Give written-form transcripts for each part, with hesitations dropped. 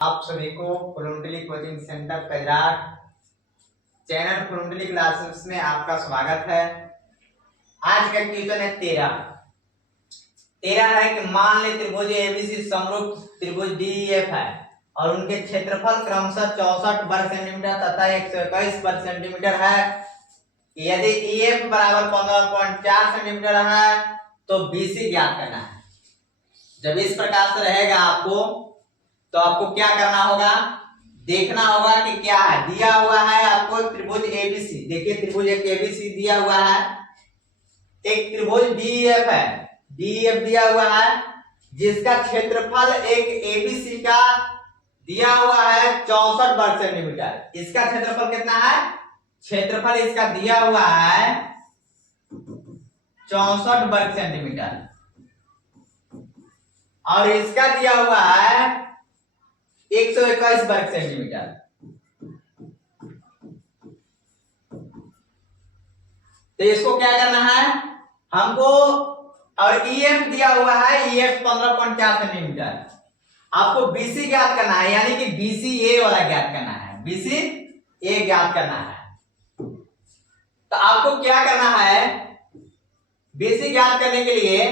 आप सभी को फ्लुएंटली कोचिंग सेंटर कजराट चैनल फ्लुएंटली क्लासेस में आपका स्वागत है। आज का क्वेश्चन है 13 है कि मान ले त्रिभुज एबीसी समरूप त्रिभुज डीईएफ है और उनके क्षेत्रफल क्रमशः 64 वर्ग सेंटीमीटर तथा 121 वर्ग सेंटीमीटर है। यदि ईएफ बराबर 15.4 सेंटीमीटर है तो बीसी ज्ञात करना है। जब इस प्रकार से रहेगा आपको तो आपको क्या करना होगा, देखना होगा कि क्या है दिया हुआ है आपको त्रिभुज एबीसी। देखिए त्रिभुज एक एबीसी दिया हुआ है, एक त्रिभुज डीईएफ है, डीईएफ दिया हुआ है जिसका क्षेत्रफल एक एबीसी का दिया हुआ है 64 वर्ग सेंटीमीटर। इसका क्षेत्रफल कितना है? क्षेत्रफल इसका दिया हुआ है 64 वर्ग सेंटीमीटर और इसका दिया हुआ है 121 वर्ग सेंटीमीटर। तो इसको क्या करना है हमको, और ईएफ दिया हुआ है ईएफ 15.4 सेंटीमीटर। आपको बीसी ज्ञात करना है, यानी कि बीसी ए वाला ज्ञात करना है, बीसी ए ज्ञात करना है। तो आपको क्या करना है बीसी ज्ञात करने के लिए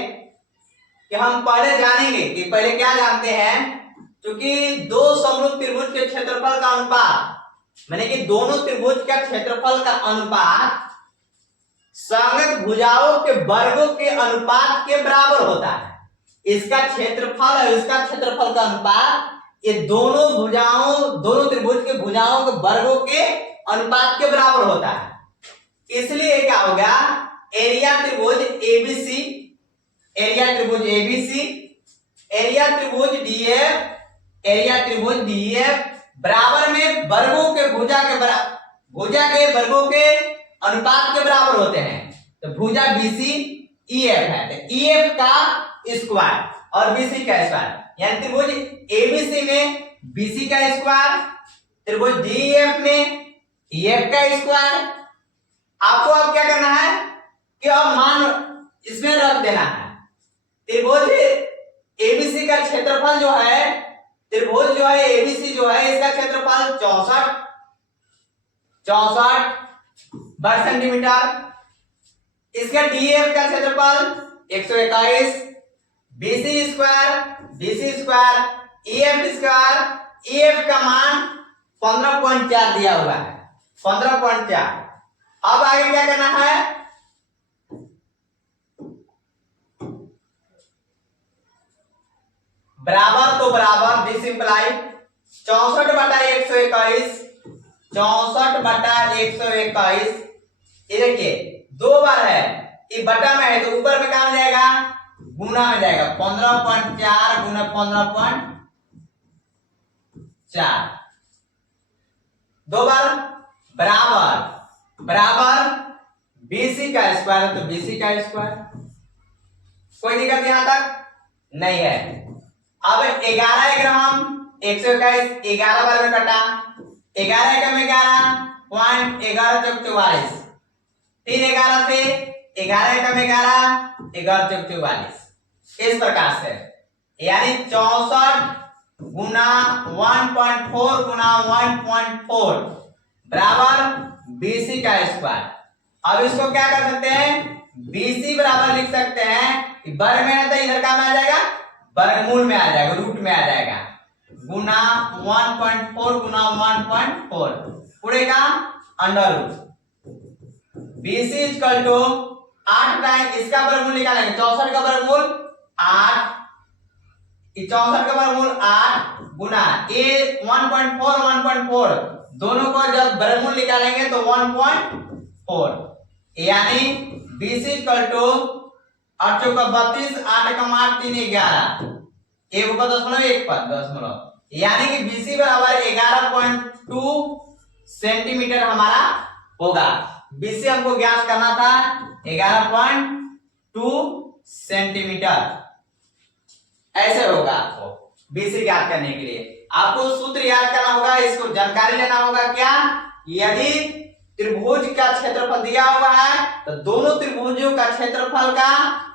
कि हम पहले जानेंगे कि पहले क्या जानते हैं, क्योंकि दो समरूप त्रिभुज के क्षेत्रफल का अनुपात माने कि दोनों त्रिभुज का क्षेत्रफल का अनुपात संगत भुजाओं के वर्गों के अनुपात के बराबर होता है। इसका क्षेत्रफल और इसका क्षेत्रफल का अनुपात ये दोनों त्रिभुज के भुजाओं के वर्गों के अनुपात के बराबर होता है। इसलिए क्या हो गया, एरिया त्रिभुज एबीसी, एरिया त्रिभुज एबीसी, एरिया त्रिभुज डीएफ, एरिया त्रिभुज डीएफ बराबर में वर्गों के भुजा के वर्गों के अनुपात के बराबर होते हैं। तो भुजा बीसी ईएफ है, तो ईएफ का स्क्वायर और बीसी का स्क्वायर, यानी त्रिभुज एबीसी में बीसी का स्क्वायर, त्रिभुज डीएफ में ईएफ का स्क्वायर। आपको अब क्या करना है कि अब मान इसमें रख देना है। त्रिभुज एबीसी का क्षेत्रफल जो है, त्रिभुज जो है एबीसी जो है इसका क्षेत्रफल 64 वर्ग सेंटीमीटर, इसका डीएफ का क्षेत्रफल 121, BC square EF square, EF का मान 15.4 दिया हुआ है, 15.4। अब आगे क्या करना है, बराबर तो बराबर, दिस इंप्लाई 64 बटा 121, 64 बटा 121। ये देखिए दो बार है, ये बटा में है तो ऊपर में कहां जाएगा, गुना में जाएगा। 15.4 गुना 15.4 दो बार बराबर बीसी का स्क्वायर, तो बीसी का स्क्वायर। कोई दिक्कत यहां तक नहीं है। अब 11 ग्राम 121 11 बार में कटा, 11 एकम 11 पॉइंट 11 चौक 44, फिर 11 से 11 एकम 11 11 चौक 44। इस प्रकार से यानी 64 गुना 1.4 गुना 1.4 बराबर बीसी का स्क्वायर। अब इसको क्या कर सकते हैं, बीसी बराबर लिख सकते हैं, वर्ग में है तो इधर का में आ जाएगा, वर्गमूल में आ जाएगा, रूट में आ जाएगा, गुना 1.4 गुना 1.4 पूरे का under root. BC equal to 8 time इसका वर्गमूल निकालेंगे, 64 का वर्गमूल 8, 64 का वर्गमूल 8 गुना ये 1.4 1.4 दोनों को जब वर्गमूल निकालेंगे तो 1.4, यानी बीसी इक्वल टू 8 चौका 32, 8 का 8 3 11, एक ऊपर दशमलव एक पर दशमलव, यानी कि बीसी बराबर 11.2 सेंटीमीटर हमारा होगा। बीसी हमको ज्ञात करना था 11.2 सेंटीमीटर, ऐसे होगा। आपको बीसी ज्ञात करने के लिए आपको सूत्र याद करना होगा, इसको जानकारी लेना होगा। क्या, यदि त्रिभुज का क्षेत्रफल दिया हुआ है तो दोनों त्रिभुजों का क्षेत्रफल का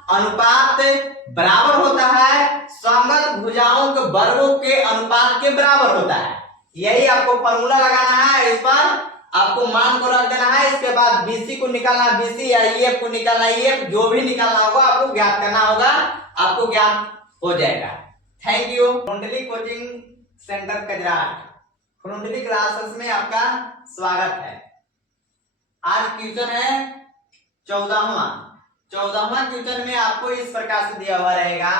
अनुपात बराबर होता है संगत भुजाओं के वर्गों के अनुपात के बराबर होता है। यही आपको फॉर्मूला लगाना है, इस पर आपको मान को रख देना है। इसके बाद बीसी को निकालना, बीसी या ईएफ को निकालना, ईएफ जो भी निकालना होगा आपको ज्ञात करना होगा, आपको ज्ञात हो जाएगा। Thank you. कुंडली कोचिंग सेंटर कजराट कुंडली क्लासेस में आपका स्वागत है। आज क्वेश्चन है 14वां क्वेश्चन में आपको इस प्रकार से दिया हुआ रहेगा,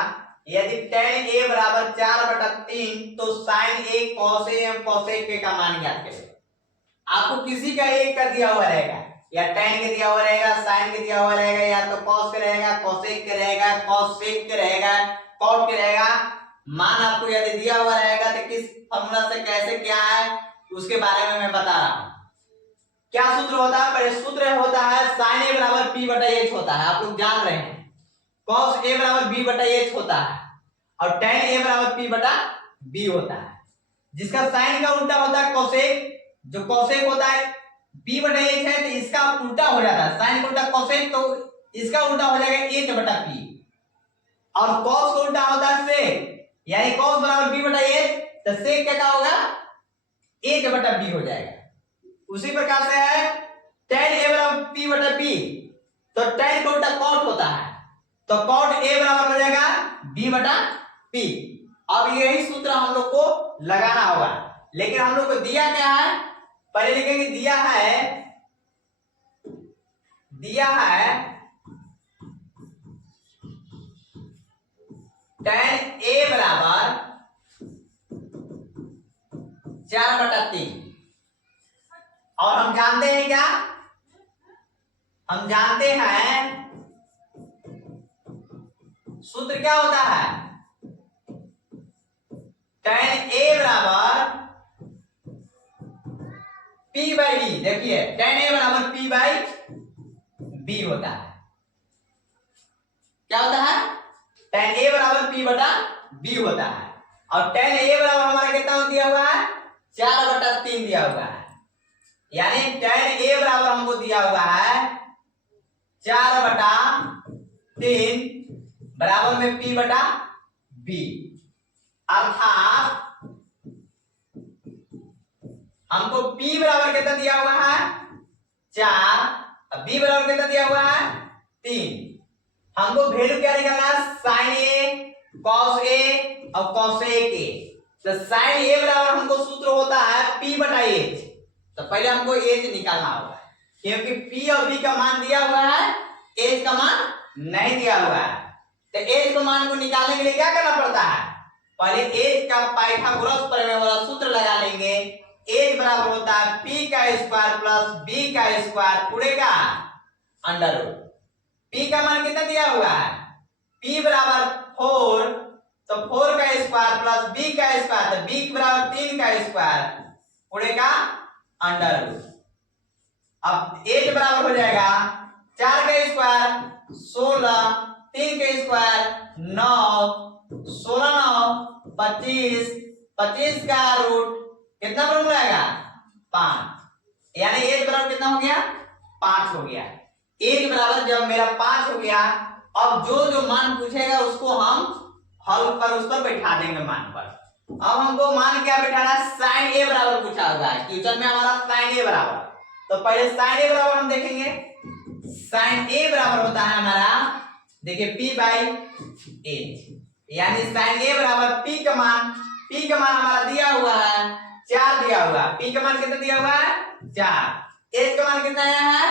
यदि tan a बराबर 4/3 तो sin a cos a एवं cos a का मान ज्ञात करें। आपको किसी का एक का दिया हुआ रहेगा, या tan के दिया हुआ रहेगा, sin के दिया हुआ रहेगा, या तो cos के रहेगा, cosec के रहेगा, cosec के रहेगा, cot के रहेगा। मान आपको यदि दिया हुआ रहेगा तो किस फॉर्मूला से कैसे क्या है उसके बारे में मैं बता रहा हूं। क्या सूत्र होता है? पहले सूत्र होता है sin a बराबर p/h होता है, आप लोग जान रहे हैं। cos a बराबर b/h होता है और tan a बराबर p/b होता है, जिसका sin का उल्टा होता है cosec। जो cosec होता है b/h है तो इसका उल्टा हो जाता है, sin का उल्टा cosec तो इसका उल्टा हो जाएगा h/p, और cos का उल्टा होता है sec, यानी cos बराबर b/h तो sec क्या होगा h/b हो जाएगा। उसी प्रकार से है tan a बराबर p/b तो tan का उल्टा cot होता है, तो cot a बराबर हो जाएगा b/p। अब यही सूत्र हम लोग को लगाना होगा, लेकिन हम लोग को दिया क्या है, पहले लिखेंगे दिया है tan a बराबर 4/3, और हम जानते हैं क्या, हम जानते हैं सूत्र क्या होता है, tan a बराबर p/b। देखिए tan a बराबर p/b होता है। क्या होता है? tan a बराबर p/b होता है, और tan a बराबर हमारा कितना दिया हुआ है 4/3 दिया हुआ है, यानी tan a बराबर हमको दिया हुआ है 4/3 बराबर में p/b, अर्थात हमको p बराबर कितना दिया हुआ है 4, b बराबर कितना दिया हुआ है 3। हमको वैल्यू क्या निकालना है, sin a, cos a और cosec a। तो sin a बराबर हमको सूत्र होता है p/h, तो पहले हमको h निकालना होगा, क्योंकि p और b का मान दिया हुआ है, h का मान नहीं दिया हुआ है। तो h के मान को निकालने के लिए क्या करना पड़ता है, पहले h का पाइथागोरस प्रमेय वाला सूत्र लगा लेंगे। h बराबर होता है p का स्क्वायर प्लस b का स्क्वायर पूरे का अंडर रूट। p का मान कितना दिया हुआ है, p बराबर 4, तो 4 का स्क्वायर प्लस b का स्क्वायर, तो b बराबर 3 का स्क्वायर पूरे का अंडर रूट। अब h बराबर हो जाएगा 4 का स्क्वायर 16, 3 का स्क्वायर 9, 16 9 25, 25 का रूट कितना बन जाएगा 5, यानी h बराबर कितना हो गया 5 हो गया। h बराबर जब मेरा 5 हो गया, अब जो जो मान पूछेगा उसको हम हल पर उस पर बैठा देंगे मान पर। अब हमको मान क्या बैठाना है, sin a बराबर पूछा हुआ है क्वेश्चन में हमारा sin a बराबर, तो पहले sin a बराबर हम देखेंगे। sin a बराबर होता है हमारा, देखिए p/h, यानी sin a बराबर p का मान हमारा दिया हुआ है 4 दिया हुआ है, p का मान कितना दिया हुआ है 4, h का मान कितना आया है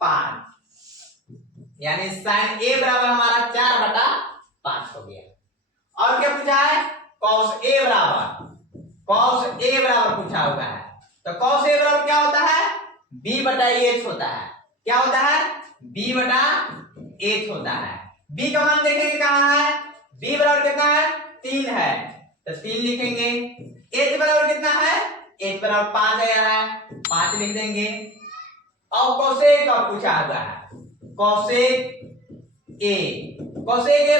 5, यानी sin a बराबर हमारा 4/5 हो गया। और क्या पूछा है, cos a बराबर पूछा हुआ है, तो cos a बराबर क्या होता है b/h होता है। क्या होता है b/h होता है। b का मान देखेंगे कहां है, b बराबर कितना है 3 है, तो 3 लिखेंगे। h बराबर कितना है, h बराबर 5 आया है, 5 लिख देंगे। और cosec का पूछा हुआ है, cosec a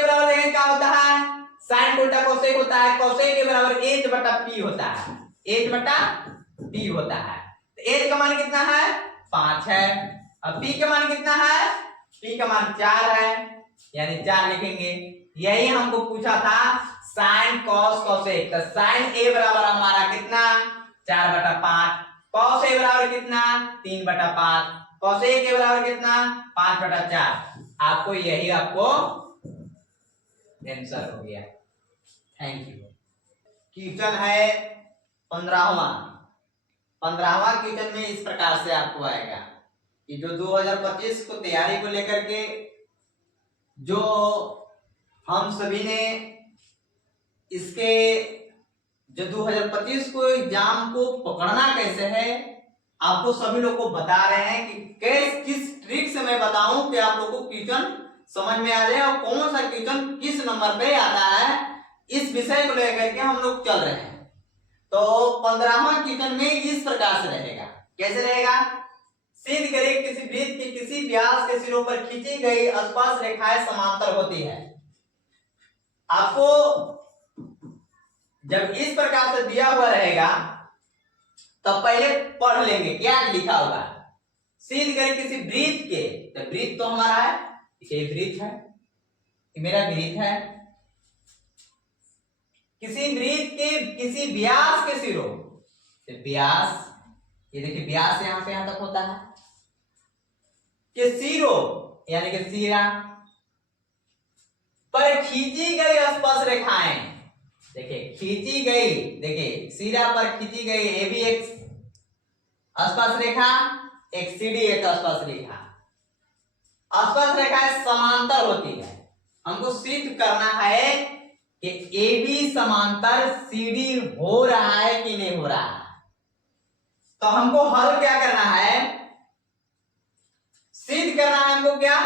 बराबर देखेंगे क्या होता है, sin उल्टा cosec होता है, cosec a बराबर h/p होता है, h/p होता है। तो h का मान कितना है 5 है, अब p का मान कितना है, p का मान 4 है, यानी 4 लिखेंगे। यही हमको पूछा था साइन कॉस कोसेक। तो साइन ए बराबर हमारा कितना 4/5, कॉस ए बराबर कितना 3/5, कोसेक ए बराबर कितना 5/4। आपको यही आपको आंसर हो गया। Thank you. क्वेश्चन है 15वां। 15वां क्वेश्चन में इस प्रकार से आपको आएगा कि जो 2025 को तैयारी को लेकर के जो हम सभी ने इसके जो 2025 को एग्जाम को पकड़ना कैसे है, आपको सभी लोग को बता रहे हैं कि किस ट्रिक से मैं बताऊं कि आप लोगों को क्वेश्चन समझ में आ जाए और कौन सा क्वेश्चन किस नंबर पे आता है, इस विषय को लेकर के हम लोग चल रहे हैं। तो 15वां क्वेश्चन में इस प्रकार से रहेगा। कैसे रहेगा? सिद्ध करें किसी वृत्त के किसी व्यास के सिरों पर खींची गई स्पर्श रेखाएं समांतर होती है। आपको जब इस प्रकार से दिया हुआ रहेगा तब पहले पढ़ लेंगे क्या लिखा होगा। सिद्ध करें किसी वृत्त के, तो वृत्त तो हमारा है, ये वृत्त है, ये मेरा वृत्त है। किसी वृत्त के किसी व्यास के सिरों, व्यास, ये देखिए व्यास यहां से यहां तक होता है, के सिरों यानी कि सिरा पर खींची गई स्पर्श रेखाएं, देखिए खींची गई, देखिए सिरा पर खींची गई, ये भी एक स्पर्श रेखा, एक सीडी एक स्पर्श रेखा। स्पर्श रेखाएं समांतर होती है। हमको सिद्ध करना है कि ए बी समांतर सीडी हो रहा है कि नहीं हो रहा है। तो हमको हल क्या करना है, सिद्ध करना है। हमको क्या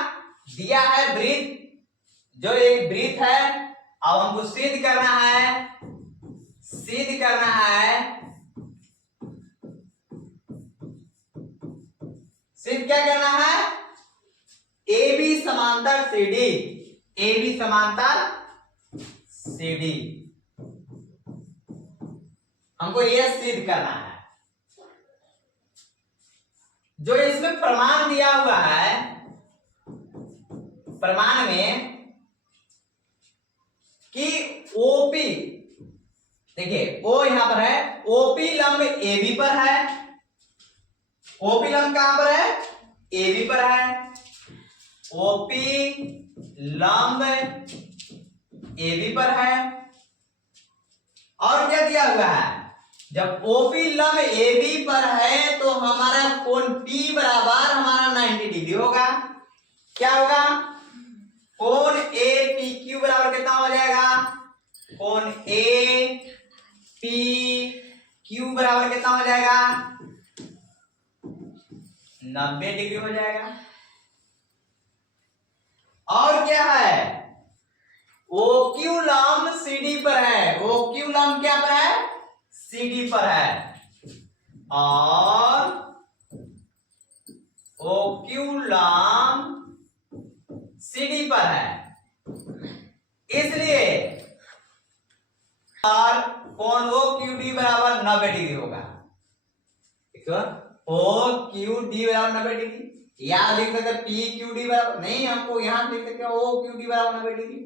दिया है, वृत्त, जो एक वृत्त है, अब हमको सिद्ध करना है, सिद्ध करना है, सिद्ध क्या करना है, ए बी समांतर सीडी, ए बी समांतर सीडी, हमको यह सिद्ध करना है। जो इसमें प्रमाण दिया हुआ है, प्रमाण में कि ओपी, देखिए ओ यहां पर है, ओपी लंब ए बी पर है, ओपी लंब कहां पर है, ए बी पर है, ओपी लंब ए बी पर है। और क्या दिया हुआ है, जब ओपी लंब ए बी पर है तो हमारा कोण P बराबर हमारा 90 डिग्री होगा। क्या होगा, कोण ए पी क्यू बराबर कितना हो जाएगा, कोण ए पी क्यू बराबर कितना हो जाएगा, 90 डिग्री हो जाएगा। और क्या है, ओ क्यू लंब सीडी पर है, ओ क्यू लंब क्या पर है, सीडी पर है, और ओ क्यू लंब सीडी पर है, इसलिए और कोण ओ क्यू डी बराबर 90 डिग्री होगा। ओ क्यू डी बराबर 90 डिग्री, यहां लिख सकते पी क्यू डी बराबर, नहीं हमको यहां लिख सकते ओ क्यू डी बराबर 90 डिग्री,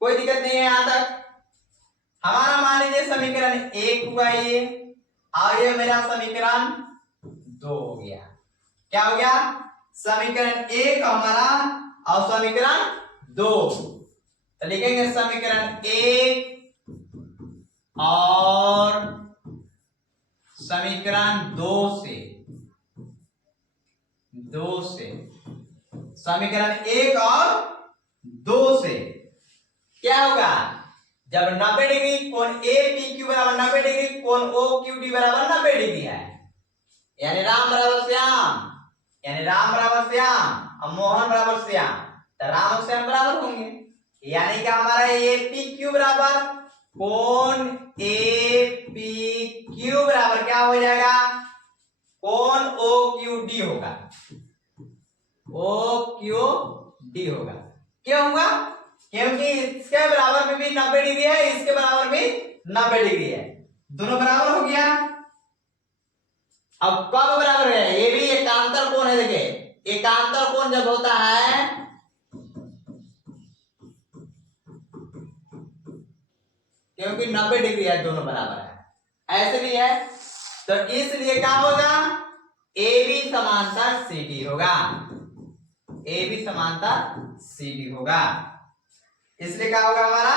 कोई दिक्कत नहीं है। यहां तक हमारा मान लीजिए समीकरण 1 हुआ ये, और ये मेरा समीकरण 2 हो गया। क्या हो गया, समीकरण 1 हमारा और समीकरण 2, तो लिखेंगे समीकरण 1 और समीकरण 2 से, समीकरण 1 और 2 से क्या होगा, जब 90 डिग्री कोण ए पी क्यू बराबर 90 डिग्री, कोण ओ क्यू डी बराबर 90 डिग्री है, यानी राम बराबर श्याम, यानी राम बराबर श्याम और मोहन बराबर श्याम, तो राम और श्याम बराबर होंगे। यानी कि हमारा ए पी क्यू बराबर कोण ए पी क्यू बराबर क्या हो जाएगा, कोण ओ क्यू डी होगा, ओ क्यू डी होगा। क्यों होगा, क्योंकि इसके बराबर में भी 90 डिग्री है, इसके बराबर भी 90 डिग्री है, दोनों बराबर हो गया। अब कब बराबर है, ये भी एकांतर कोण है। देखिए एकांतर कोण जब होता है 90 डिग्री है, दोनों बराबर है, ऐसे भी है। तो इसलिए क्या होगा, ए बी समांतर सी डी होगा, ए बी समांतर सी डी होगा। इसलिए क्या होगा हमारा,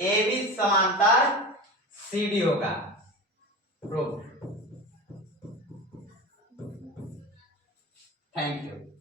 ए बी समांतर सी डी होगा। प्रूफ। Thank you.